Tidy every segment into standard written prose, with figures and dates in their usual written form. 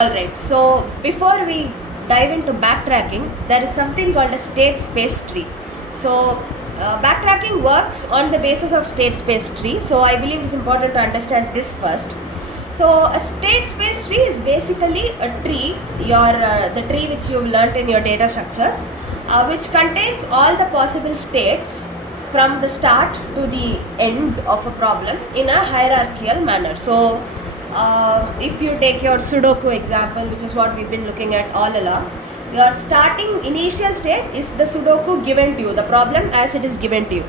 Alright, so before we dive into backtracking, there is something called a state space tree. So backtracking works on the basis of state space tree. So I believe it's important to understand this first. So a state space tree is basically a tree, the tree which you've learnt in your data structures, which contains all the possible states from the start to the end of a problem in a hierarchical manner. So if you take your Sudoku example, which is what we've been looking at all along, your starting initial state is the Sudoku given to you, the problem as it is given to you.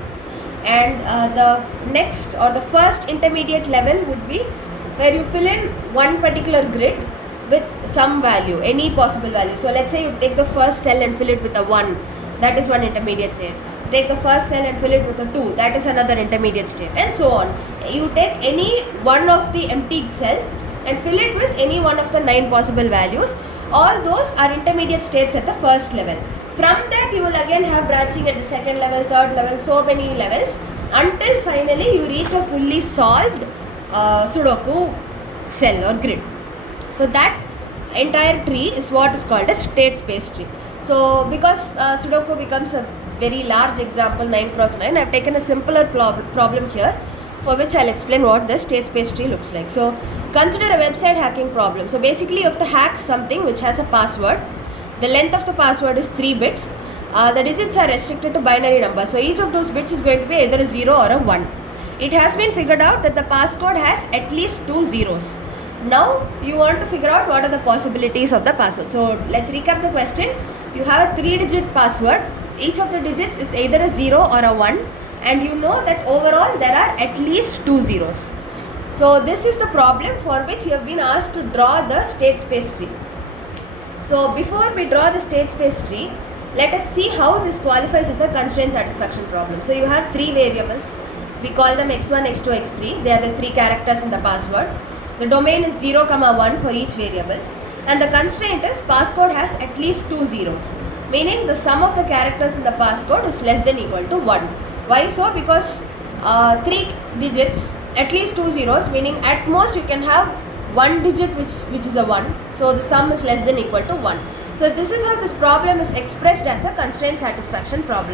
And the next or the first intermediate level would be where you fill in one particular grid with some value, any possible value. So let's say you take the first cell and fill it with a 1, that is one intermediate state. Take the first cell and fill it with a 2, that is another intermediate state, and so on. You take any one of the empty cells and fill it with any one of the 9 possible values. All those are intermediate states at the first level. From that you will again have branching at the second level, third level, so many levels, until finally you reach a fully solved Sudoku cell or grid. So that entire tree is what is called a state space tree. So because Sudoku becomes a very large example, 9 cross 9, I have taken a simpler problem here, for which I'll explain what the state space tree looks like. So consider a website hacking problem. So basically you have to hack something which has a password. The length of the password is 3 bits. The digits are restricted to binary numbers. So each of those bits is going to be either a 0 or a 1. It has been figured out that the passcode has at least 2 zeros. Now you want to figure out what are the possibilities of the password. So let's recap the question. You have a 3-digit password. Each of the digits is either a 0 or a 1, and you know that overall there are at least 2 zeros. So this is the problem for which you have been asked to draw the state space tree. So before we draw the state space tree, let us see how this qualifies as a constraint satisfaction problem. So you have 3 variables. We call them x1, x2, x3. They are the 3 characters in the password. The domain is 0, 1 for each variable. And the constraint is passcode has at least 2 zeros, meaning the sum of the characters in the passcode is less than equal to 1. Why so? Because 3 digits, at least 2 zeros, meaning at most you can have 1 digit which is a 1. So the sum is less than equal to 1. So this is how this problem is expressed as a constraint satisfaction problem.